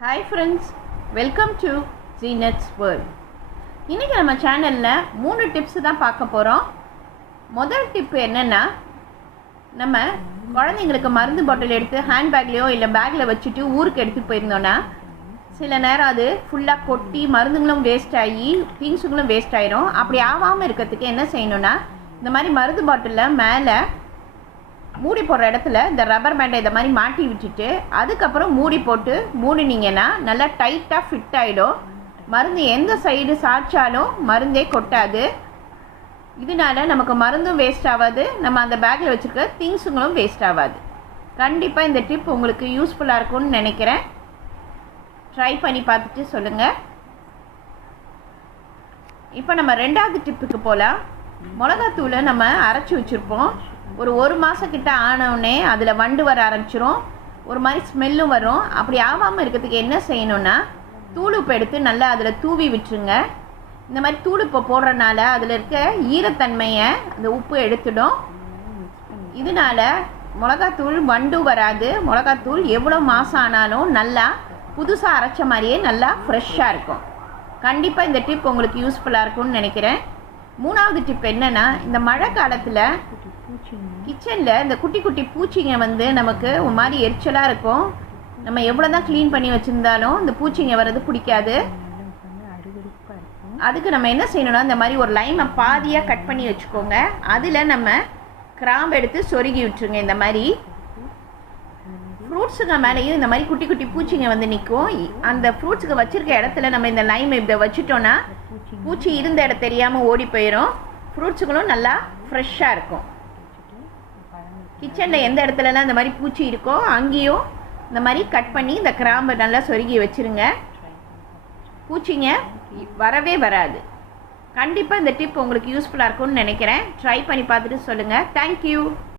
Hi friends welcome to Jeenat's world இன்றைக்கி நம்ம சேனலில் மூணு டிப்ஸ் தான் பார்க்க போகிறோம் முதல் டிப் என்னென்னா நம்ம குழந்தைங்களுக்கு மருந்து பாட்டில் எடுத்து ஹேண்ட்பேக்லேயோ இல்லை பேக்கில் வச்சுட்டு ஊருக்கு எடுத்துகிட்டு போயிருந்தோன்னா சில நேரம் அது ஃபுல்லாக கொட்டி மருந்துங்களும் வேஸ்ட் ஆகி திங்ஸுங்களும் வேஸ்ட் ஆயிரும். அப்படி ஆகாமல் இருக்கிறதுக்கு என்ன செய்யணும்னா இந்த மாதிரி மருந்து பாட்டிலில் மேலே மூடி போடுற இடத்துல இந்த ரப்பர் பேண்டை இதை மாதிரி மாட்டி விட்டுட்டு அதுக்கப்புறம் மூடி போட்டு மூடினீங்கன்னா நல்லா டைட்டாக ஃபிட் ஆகிடும் மருந்து எந்த சைடு சாய்ச்சாலும் மருந்தே கொட்டாது. இதனால நமக்கு மருந்தும் வேஸ்ட் ஆகாது. நம்ம அந்த பேக்கில் வச்சுருக்க திங்ஸுங்களும் வேஸ்ட் ஆகாது. கண்டிப்பாக இந்த டிப் உங்களுக்கு யூஸ்ஃபுல்லாக இருக்கும்னு நினைக்கிறேன். ட்ரை பண்ணி பார்த்துட்டு சொல்லுங்கள் இப்போ நம்ம ரெண்டாவது டிப்புக்கு போகலாம் மிளகாத்தூளை நம்ம அரைச்சி வச்சுருப்போம். ஒரு ஒரு மாதக்கிட்ட ஆனவுடனே அதில் வண்டு வர ஆரம்பிச்சிரும். ஒரு மாதிரி ஸ்மெல்லும் வரும். அப்படி ஆகாமல் இருக்கிறதுக்கு என்ன செய்யணும்னா தூளுப்பு எடுத்து நல்லா அதில் தூவி விட்டுருங்க. இந்த மாதிரி தூளுப்பை போடுறனால அதில் இருக்க ஈரத்தன்மையை அந்த உப்பு எடுத்துடும். இதனால மிளகாத்தூள் வண்டு வராது. மிளகாத்தூள் எவ்வளோ மாதம் ஆனாலும் நல்லா புதுசாக அரைச்ச மாதிரியே நல்லா ஃப்ரெஷ்ஷாக இருக்கும். கண்டிப்பாக இந்த டிப் உங்களுக்கு யூஸ்ஃபுல்லாக இருக்கும்னு நினைக்கிறேன். மூணாவது டிப் என்னென்னா இந்த மழை காலத்தில் கிச்சனில் இந்த குட்டி குட்டி பூச்சிங்க வந்து நமக்கு ஒரு மாதிரி எரிச்சலாக இருக்கும். நம்ம எவ்வளோ தான் க்ளீன் பண்ணி வச்சுருந்தாலும் இந்த பூச்சிங்க வர்றது பிடிக்காது. அதுக்கு நம்ம என்ன செய்யணும்னா இந்த மாதிரி ஒரு லைமை பாதியாக கட் பண்ணி வச்சுக்கோங்க. அதில் நம்ம கிராம்பு எடுத்து சொருகி விட்டுருங்க. இந்த மாதிரி ஃப்ரூட்ஸுங்க மேலேயும் இந்த மாதிரி குட்டி குட்டி பூச்சிங்க வந்து நிற்கும் அந்த ஃப்ரூட்ஸுக்கு வச்சுருக்க இடத்துல நம்ம இந்த லைம் இப்படி வச்சுட்டோன்னா பூச்சி இருந்த இடம் தெரியாமல் ஓடி போயிடும் ஃப்ரூட்ஸுகளும் நல்லா ஃப்ரெஷ்ஷாக இருக்கும். கிச்சனில் எந்த இடத்துலலாம் இந்த மாதிரி பூச்சி இருக்கோ அங்கேயும் இந்த மாதிரி கட் பண்ணி இந்த கிராம்பை நல்லா சொருகி வச்சுருங்க. பூச்சிங்க வரவே வராது. கண்டிப்பாக இந்த டிப் உங்களுக்கு யூஸ்ஃபுல்லாக இருக்கும்னு நினைக்கிறேன். ட்ரை பண்ணி பார்த்துட்டு சொல்லுங்கள் தேங்க்யூ